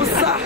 بصح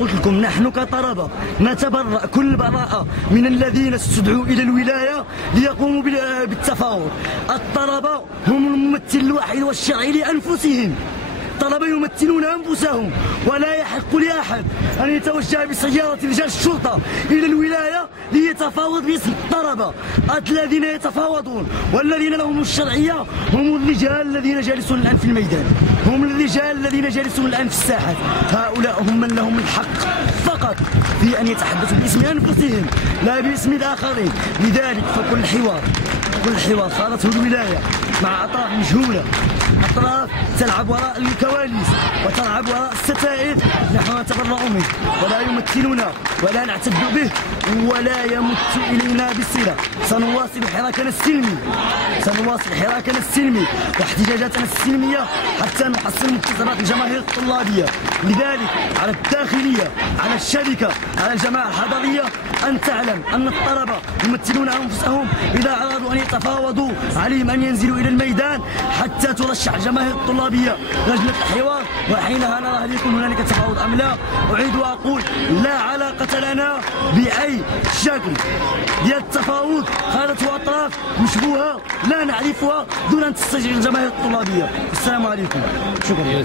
قلت لكم نحن كطلبة نتبرأ كل براءة من الذين استدعوا إلى الولاية ليقوموا بالتفاوض. الطلبة هم الممثل الوحيد والشرعي لأنفسهم. الطلبة يمثلون أنفسهم، ولا يحق لأحد أن يتوجه بسيارة رجال الشرطة إلى الولاية ليتفاوض باسم الطلبة. الذين يتفاوضون والذين لهم الشرعية هم الرجال الذين جالسون الآن في الميدان، هم الرجال الذين جالسون الآن في الساحات. هؤلاء هم من لهم الحق فقط في أن يتحدثوا باسم أنفسهم لا باسم الآخرين. لذلك فكل حوار صارته الولاية مع أطراف مجهولة، أطراف تلعب وراء الكواليس وتلعب وراء الستائر، نحن نتبرأ منه ولا يمثلنا ولا نعتد به ولا يمت إلينا بصلة. سنواصل حراكنا السلمي واحتجاجاتنا السلمية حتى نحصل مكتسبات الجماهير الطلابية. لذلك على الداخلية، على الشركة، على الجماعة الحضرية أن تعلم أن الطلبة يمثلون أنفسهم. إذا أرادوا أن يتفاوضوا عليهم أن ينزلوا إلى الميدان حتى ترشح الجماهير الطلابية لجنة الحوار، وحينها نرى هل يكون هنالك تفاوض أم لا. أعيد وأقول لا علاقة لنا بأي شكل ديال التفاوض خالته أطراف مشبوهة لا نعرفها دون أن تستجيب الجماهير الطلابية. السلام عليكم، شكرا.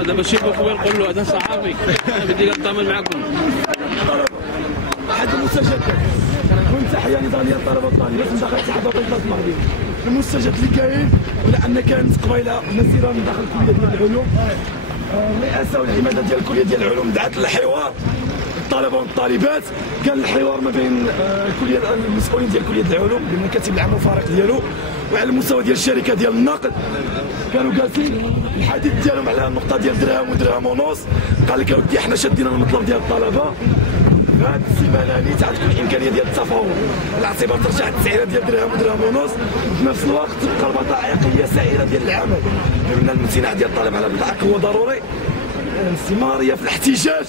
هذا بشير بخوي نقول له هذا صحافي بدي نتعامل معكم. حد المستجد كنت تحيه نضاليه الطلبه والطالبات من داخل اتحاد الطلبه المغربي. المستجد اللي كاين ولان كانت قبيله مسيره من داخل الكليه ديال العلوم، الرئاسه والعماده ديال الكليه ديال العلوم دعت للحوار الطلبه والطالبات. كان الحوار ما بين الكليه المسؤولين ديال كليه العلوم بالمكاتب العام والفريق ديالو، وعلى المستوى ديال الشركه ديال النقل كانوا جالسين الحديث ديالهم على النقطه ديال درهم ودرهم ونص. قال لك اودي حنا شادين المطلب ديال الطلبه هذه السيمانه هذه تعتكون الامكانيه ديال التفاوض على اعتبار ترجع التسعيره ديال درهم ودرهم ونص، وفي نفس الوقت تبقى البطائقيه سائره ديال العمل. بما ان الامتناع ديال الطالب على البطاقه هو ضروري، الاستمراريه في الاحتجاج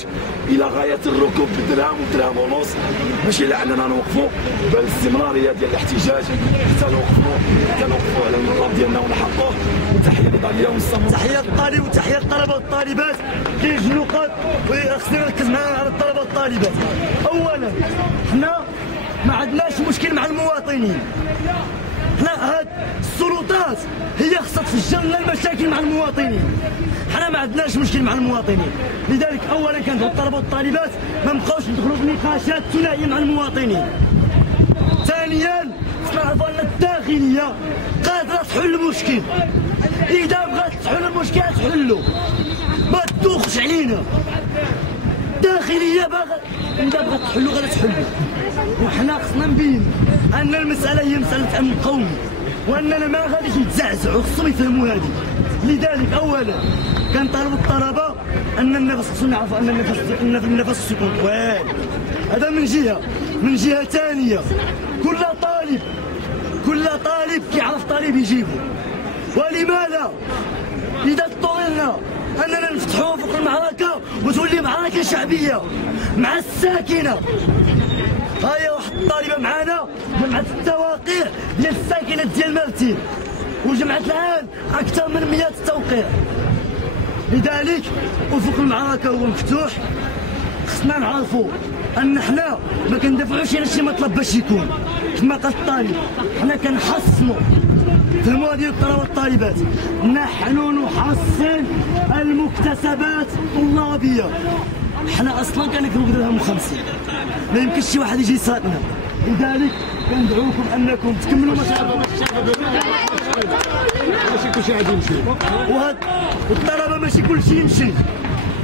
الى غايه الركوب بدرهم ودرهم ونص، ماشي لاننا نوقفوا بل الاستمراريه ديال الاحتجاج حتى نوقفوا على المطلب ديالنا ونحققوه. وتحيه نضاليه ومستمره. تحيه للطالب وتحيه للطلبه والطالبات. كاين جوج نقاط خصني نركز معاهم على الطلبه والطالبات. اولا حنا ما عندناش مشكل مع المواطنين، حنا هاد السلطات هي خصها تفجر لنا المشاكل مع المواطنين. حنا ما عندناش مشكل مع المواطنين. لذلك اولا كندعو الطلبه والطالبات ما نبقاوش ندخلوا في نقاشات ثنائيه مع المواطنين. ثانيا خصنا نعرفوا ان الداخليه قادره تحل المشكل. اذا بغات تحل المشكل تحلو، ما تدوخش علينا. الداخليه اذا بغات تحلو غادي تحلو، وحنا خصنا نبين ان المساله هي مساله امن قومي، واننا ما غاديش نتزعزعوا، خصهم يفهموا هذه. لذلك اولا كنطالبوا الطلبه ان النفس خصنا نعرفوا ان النفس يكون طويل. هذا من جهه ثانيه كل طالب كيعرف طالب يجيبه. ولماذا اذا اضطررنا اننا نفتحوا فوق المعركه وتولي معركه شعبيه مع الساكنه؟ هاهي واحد الطالبه معانا جمعت التوقيع ديال الساكنه ديال مرتين وجمعت الان اكثر من 100 توقيع. لذلك افق المعركه هو مفتوح. خصنا نعرفوا ان حنا ما كندافعوش على شي مطلب باش يكون كما قال الطالب، حنا كنحصنوا. فهموا هذه الطلبه والطالبات، نحن نحصن المكتسبات الطلابيه. حنا اصلا كنكتبوا بدرهم 50، ما يمكنش شي واحد يجي يسرقنا. لذلك كندعوكم انكم تكملوا مشروعكم. ماشي كلشي غادي يمشي، وهاد الطلبه ماشي كلشي يمشي،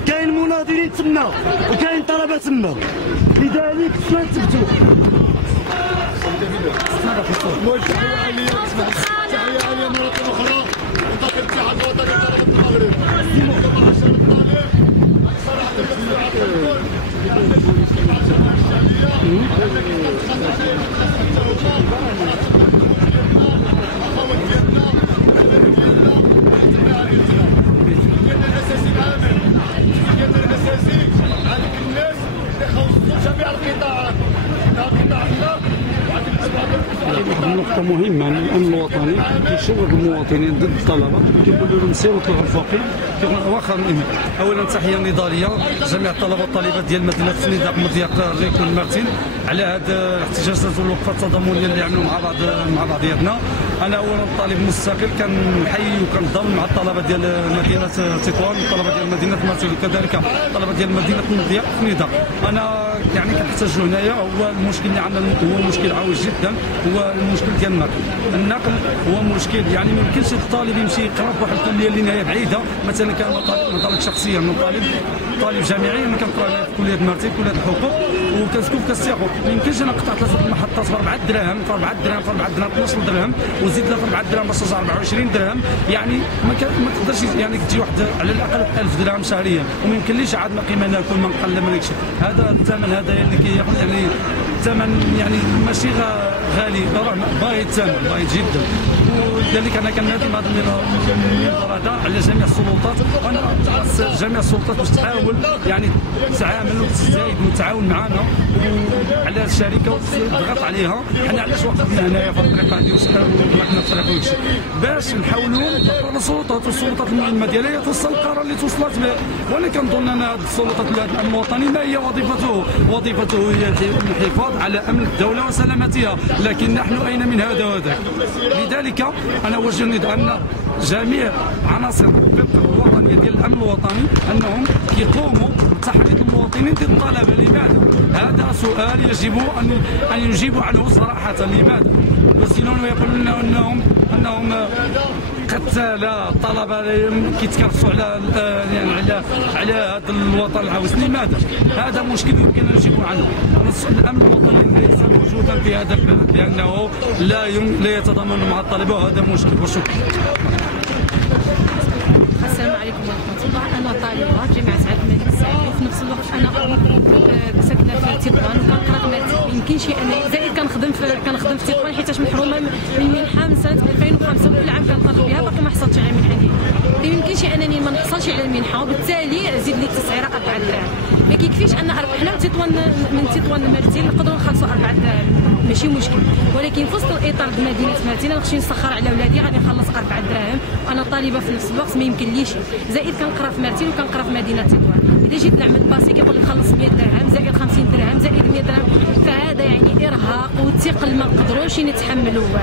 كاين مناضلين تما وكاين طلبه تما. لذلك خصنا نثبتوا. تحية عالية، تحية عالية مرة أخرى لطاقم الاتحاد الوطني لطلبة المغرب. كما عشر الطالب صراحة نقطة مهمة عن الأمن الوطني، كيشوق المواطنين ضد الطلبة، كيقولوا لهم سيروا طلعوا الفقير. واخا أولا تحية نضالية جميع الطلبة والطالبات ديال مدينة سنيدق مضيق الريك والمرتين على هذه الاحتجاجات والوقفة التضامنية اللي عملوا مع بعضياتنا. أنا أولا طالب مستقل كنحيي وكنضم مع الطلبة ديال مدينة تطوان والطلبة ديال مدينة مرتين وكذلك الطلبة ديال مدينة مضيق سنيدق. أنا يعني كنحتاجوا هنايا هو المشكل اللي عندنا هو مشكل عويج جدا، هو المشكل ديال النقل هو مشكل. يعني ما يمكنش الطالب يمشي يقرا في واحد الكليه اللي هي بعيده. مثلا كان نطلق شخصيا من طالب جامعي انا كنقرا في كليه مرتين كليه الحقوق وكنسكن في كاستياغو. ما يمكنش انا قطعت 3 المحطات ب 4 دراهم 12 درهم وزيد لها 4 دراهم باش توصل 24 درهم. يعني ما تقدرش يعني تجي واحد على الاقل 1000 درهم شهريا وما يمكنليش عاد ما قيمه ناكل ما نقلب ما داكشي. هذا الثمن هذا اللي كياخذ يعني الثمن يعني ماشي غالي، باهظ الثمن باهظ جدا. ولذلك انا كنادي بهذا المنبر هذا على جميع السلطات، وانا جميع السلطات باش تحاول يعني تتعامل وتزايد وتعاون معنا وعلى الشركه وتضغط عليها. حنا علاش وقفنا هنايا في الطريق هذه وطلعنا في الطريق وداكشي باش نحاولوا نضغطوا على السلطات، والسلطات المهمه ديالها هي توصل القرار اللي توصلت به. وانا كنظن ان هذه السلطات الامن الوطني ما هي وظيفته هي الحفاظ على امن الدوله وسلامتها، لكن نحن اين من هذا وذاك. لذلك انا اوجه النداء ان جميع عناصر الفرقه الوطنيه ديال الامن الوطني انهم يقوموا بتحريض المواطنين ضد الطلبه. لماذا؟ هذا سؤال يجب ان يجيبوا عنه صراحه. لماذا؟ يرسلون ويقولون انهم قتالة الطلبه كيتكرسوا على هذا الوطن العويص. لماذا؟ هذا مشكل يمكن ان نجيبوا عنه. الامن الوطني ليس موجودا في هذا البلد لانه لا يتضامن مع الطلبه، وهذا مشكل. وشكرا. السلام عليكم ورحمه الله. انا طالبه جامعه عبد الملك السعيد وفي نفس الوقت انا ساكنه في تطوان وكنقرا في مرتين. ما يمكنش انا زائد كنخدم في تطوان حيتاش محرومه من منحه من سنه 2005 وكل عام كنطالب بها باقي ما حصلتش على المنحه ديالي. ما يمكنش انني ما نحصلش على المنحه وبالتالي زيد لي التسعيره 4 دراهم. ما كيكفيش ان حنا من تطوان لمرتين نقدروا نخلصوا 4 دراهم ماشي مشكل، ولكن في وسط الاطار د مدينه مرتين انا خصني نسخر على ولادي غادي نخلص 4 دراهم وانا طالبه في نفس الوقت ما يمكنليش. زائد كنقرا في مرتين وكنقرا في مدينه تطوان. اذا جيت نعمل باسي كيقول لك خلص 100 درهم زائد 50 درهم زائد 100 درهم، فهذا يعني ارهاق وثقل ما نقدروش نتحملوه.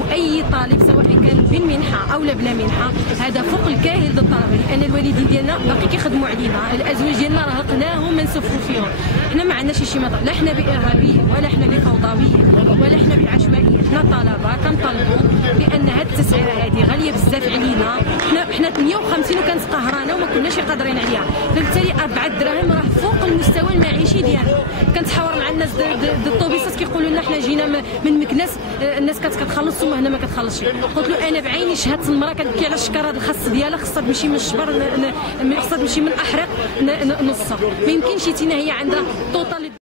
واي طالب سواء كان بالمنحه او لا بلا منحه هذا فوق الكاهل للطلبه، لان الوالدين ديالنا باقي كيخدموا علينا، الازواج ديالنا رهقناهم ما نسفوا فيهم. حنا ما عندناش شي مطلب، لا حنا بارهابيين ولا حنا بفوضويين ولا حنا بعشوائيين. حنا طلبه كنطالبوا بان هذه التسعيره هذه غاليه بزاف علينا. حنا 58 وكانت قهرانا وما كناش قادرين عليها، فبالتالي 4 دراهم راه فوق المستوى المعيشي ديالنا. كنتحاور مع الناس د الطوبيسات كيقولوا لنا حنا جينا من مكناس، الناس كتخلص وما هنا ما كتخلصش. قلت له انا بعيني شهادة المراه كتبكي على الشكاره الخاص ديالها، خاصها تمشي من الشبر، خاصها تمشي من الاحرق نصها. ما يمكنش تينا هي عندها توتال